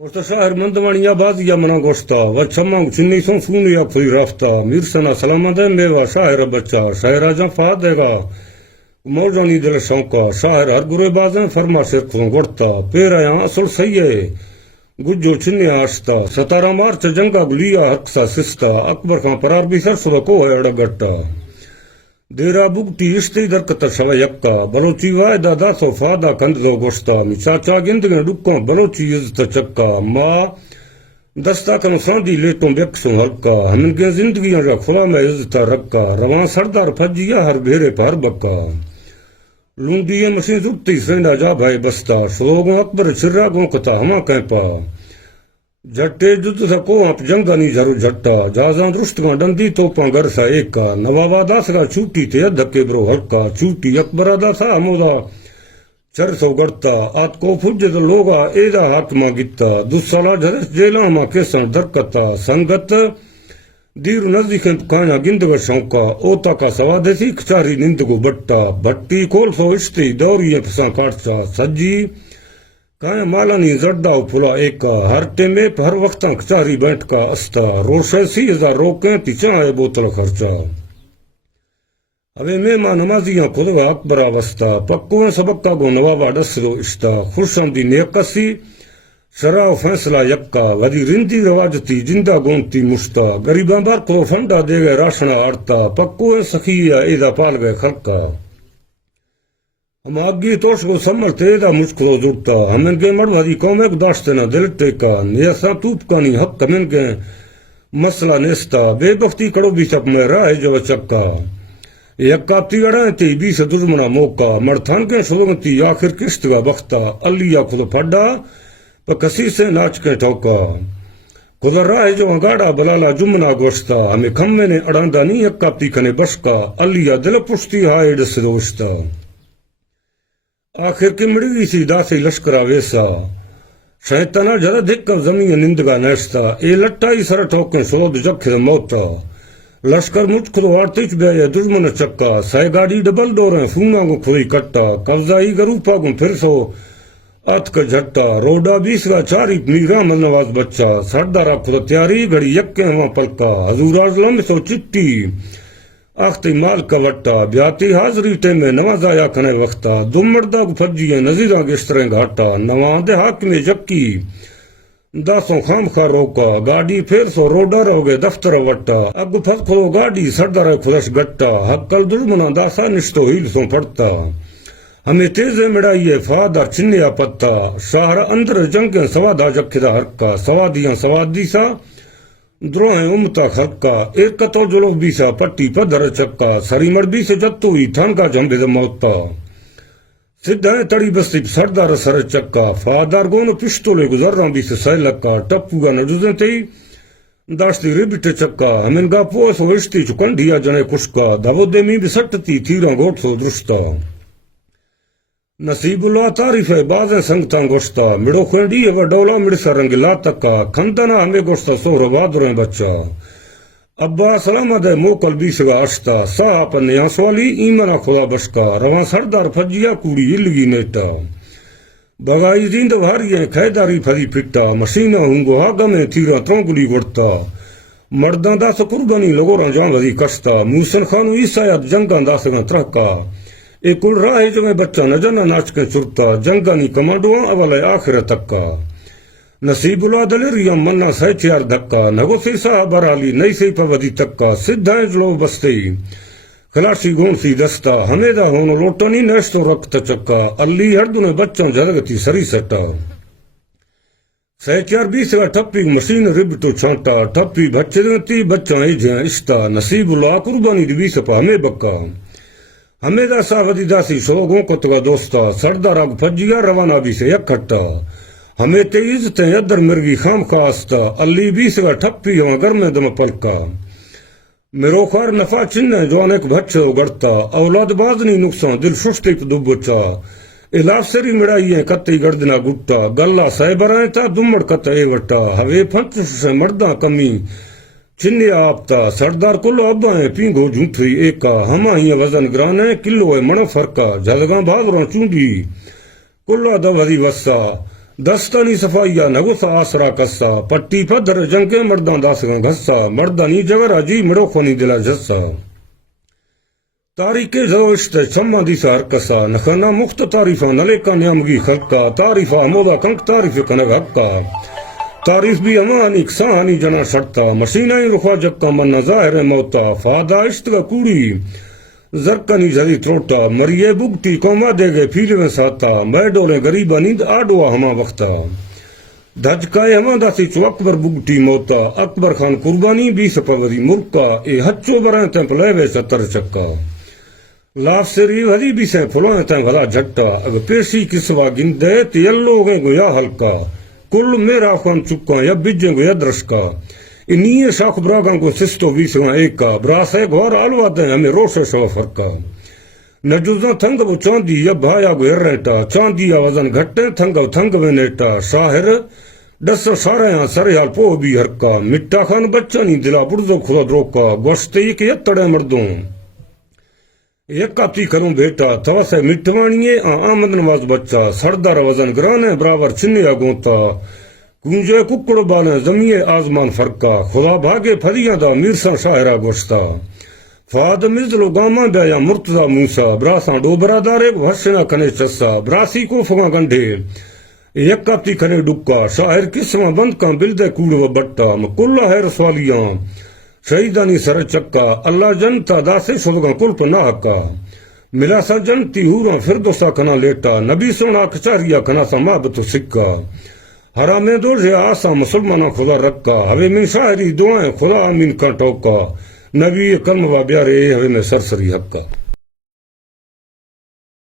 مستشار مندوانیا بازیا منا گوشتا و چمانگ چنی سون سونیا پھوئی رافتا میرسنا سلامت میوا شاہر بچہ شاہر آجاں فہد دے گا موجانی دل شوقا شاہر ہر گرے بازیں فرما شرکوں گڑتا پیرا یہاں اصل سیئے گجو چنیا آشتا 17 مارچ جنگا گلیا حقسا سستا اکبر خان پرار بھی سر سرکو ہے اڑا گٹا دیرا بگٹی اشتی درکت شو یکتا بلوچی وائدہ داسو فادا کندو گوشتا می چاچا گندگن ڈکاں بلوچی عزت چکا ماں دستا کن ساندی لیٹوں بیکسوں ہلکا ہمن کے زندگیاں جا کھلا میں عزت رکا روان سردار پھجیا ہر بھیرے پر بکا لونڈی مسیح زبتی سینڈا جا بھائی بستا شلوگوں اکبر چراغوں کتا ہما کیپا جٹے جد سکو آپ جنگانی جھرو جھٹا جازاں درستگاں ڈندی توپاں گرسا ایکا نوابا داسگا چوٹی تے ادھکے برو ہلکا چوٹی اکبرہ داسا ہمودا چرسو گڑتا آت کو فجد لوگا ایدہ حاکمہ گتا دوسالا جھرس جیلہ ہما کیساں درکتا سنگت دیر نزدیکیں کھانا گندگ شونکا اوتا کا سوادے سی کچاری نندگو بٹا بھٹی کھول سو اشتی دوری پساں کاٹچا سجی کائیں مالانی زردہ پھلا ایکا ہر ٹیمے ہر وقتاں کچاری بیٹھ کا استا روشے سی ازا روکیں پیچھا آئے بوتل خرچا اوے میما نمازیاں خودگا اکبرہ وستا پکویں سبکتا گو نوابا ڈسرو اشتا خوشندی نیکسی شراو فیصلہ یکا ودی رندی رواجتی جندہ گونتی مشتا گریباں بار کو فنڈا دے گئے راشنا آڑتا پکویں سخیہ ایدہ پال گئے خلقا ہم آگی توش کو سمرتے ایدہ مشکلو زورتا ہمیں گے مروادی قومک داشتنا دل ٹیکا نیسا توپ کانی حق ہمیں گے مسئلہ نیستا بے بختی کڑو بھی سب میں راہ جو چکا یکا تیڑائیں تی بیس دزمنا موقع مرتھان کے شروعتی آخر کشت کا بختا اللہ خود پھڑا پا کسی سے ناچ کے ٹھوکا خدر راہ جو گاڑا بلالا جمنا گوشتا ہمیں کھمے نے اڑاندہ نہیں یکا تی کنے بشکا اللہ دل پشتی ہائے ڈس دوشتا آخر کی مڑی سی داسی لشکرہ ویسا شیطانہ جرہ دھکر زمین نندگا نیشتا اے لٹائی سر ٹھوکیں سود جکھر موتا لشکر مجھ کھلو آرتیچ بے دشمن چکا سائے گاڑی ڈبل ڈوریں فونا گو کھوئی کٹا قبضائی گروپا گو پھر سو ات کا جھٹا روڈا بیس کا چاری میرا مل نواز بچہ سردارہ خود تیاری گھڑی یکے ہوا پلکا حضور آزلم سو چٹی آختی مال کا وٹا بیاتی حاضری ٹیمے نواز آیا کھنے وقتا دم مردہ کو پھجیے نظیرہ گشتریں گھاٹا نوان دے حاکم جکی داسوں خام خواہ روکا گاڑی پھر سو روڈا رہو گے دفتر وٹا اگو پھس کھلو گاڑی سردار خودش گٹا حق کل دلمنا داسا نشتو ہیل سو پڑتا ہمیں تیزے مڑائیے فادر چنیا پتا شاہر اندر جنگیں سوادہ جکھدہ ہرکا سوادیاں سوادی سا دروہیں امتا خلقا ایک کتو جلو بیسا پٹی پدر چکا سری مر بیسے جتو ہی تھانکا جنبے دے موتا سدھائیں تڑی بستی سردار سر چکا فادر گونو پشتولے گزران بیسے سیلکا ٹپوگا نجوزیں تی داشتی ریبٹ چکا ہمیں گا پوس وشتی چکندیا جنے کشکا دھو دے می بسٹتی تیران گوٹ سو درستا نصیب اللہ تعریف ہے بازیں سنگتاں گوشتا مڑو خوینڈی ہے ڈولا مڑسا رنگ لا تکا کھندنا ہمیں گوشتا سور بادریں بچہ ابا سلامت ہے موکل بیسگا اشتا سا پنے آنسوالی ایمنا خدا بشکا روان سردار پھجیا کوڑی الگی نیٹا بغائی زیند بھاری ہیں کھیداری پھری پھٹا مشینہ ہونگو آگا میں تیرا ترونگلی گڑتا مردان دا سکربانی لگوران جان وزی کشتا موسن خانو عیسائیت جنگان دا سگن ترکا ایک کل راہ جو میں بچہ نجنہ ناچ کے چرتا جنگانی کمانڈوان اول آخر تکا نصیب اللہ دلیریا منا سائچیار دھکا نگو سی صاحب برالی نئی سی پودی تکا سدھائیں جلو بستی خلاشی گون سی دستا ہمیدہ ہونو لوٹنی نیشتو رکھتا چکا اللہ ہردنے بچوں جدگتی سری سٹا سائچیار بیس کا ٹھپی مشین ربٹو چھانٹا ٹھپی بچے دنتی بچوں ایجھیں اشتا نصیب اللہ قربانی دی بیس پا ہمیں بکا ہمیدہ صاحب داسی شوگوں کو تگا دوستا سردار آگ پھجیا روانہ بھی سے یکھٹا ہمیں تیزتیں ادر مرگی خام خواستا اللہ بیس کا ٹھپی ہوا گرم دم پلکا میرو خار نفع چنہ جوان ایک بچہ گڑتا اولاد بازنی نقصان دل ششتی پہ دوبچا الاف سری مڑائییں کتی گردنا گٹا گلہ سائبرائیں تا دمڑ کتا اے وٹا ہوے پھنچ سے مردہ کمی چنیا آپتا سردار کلو ابائیں پینگو جھونٹری ایکا ہما ہی وزن گرانے کلو ہے منو فرقا جھلگاں بھاگروں چونڈی کلو دوہری وسا دستانی صفائیا نگوسا آسرا کسا پٹی پدھر جنکے مردان داسگاں گھسا مردانی جگرہ جی مڑو خونی دلا جسا تاریخ زوشت چمہ دیسا ہرکسا نخنا مخت تعریفہ نلیکا نیامگی خلقا تعریفہ مودا کنک تعریف کنگ حقا تعریف بھی امانی کسانی جنا شرطا مشینائی رخوا جکتا من ظاہر موتا فادا عشت کا کوڑی زرکنی جھری تروٹا مریے بگٹی کوما دے گے پھیل میں ساتا میں ڈولے غریبا نیند آڈوا ہما وقتا دھجکائے ہما داسی چو اکبر بگٹی موتا اکبر خان قربانی بھی سپوری ملکا اے ہچو برائیں تیں پلے وے ستر چکا لاف سری ہری بھی سے پھلوائیں تیں غلا جھٹا اگر پیشی کسوا گندے تیلو گئے گویا ہلکا کل میرا خان چکا یا بجیں گویا درشکا انہی شاخ براگاں کو سستو بیسواں ایکا براسے گھور آلوا دیں ہمیں روشے شو فرقا نجوزاں تھنگ وہ چاندی یا بھایا گو ریٹا چاندی یا وزن گھٹے تھنگ میں نیٹا شاہر ڈس سارے ہاں سریال پو بھی ہرکا مٹا خان بچہ نہیں دلا بڑزو خدا دروکا گوشتے کہ یتڑے مردوں یک کاپتی کروں بیٹا توا سے مٹوانیے آمد نواز بچہ سردار وزن گرانے برابر چنیا گونتا کنجے ککڑ بانے زمیے آزمان فرقا خدا بھاگے پھریاں دا میرسا شاہرہ گوشتا فاد مزلو گاما بیا مرتضی موسا براساں ڈو برادارے ہرشنا کنے چسا براسی کو فگاں گنڈے یک کاپتی کنے ڈکا شاہر قسمہ بند کان بلدے کوڑ و بٹا مکلہ ہے رسوالیاں شہیدانی سر چکا اللہ جنتا داسے شدگاں کلپ نہ حقا ملا سا جنتی ہوراں فردوسا کنا لیٹا نبی سونا کچاریا کنا سا محبت سکا حرام دوزے آسا مسلمانہ خدا رکا ہوے من شاعری دعائیں خدا امین کا ٹوکا نبی کلمہ بیارے ہوے میں سرسری حقا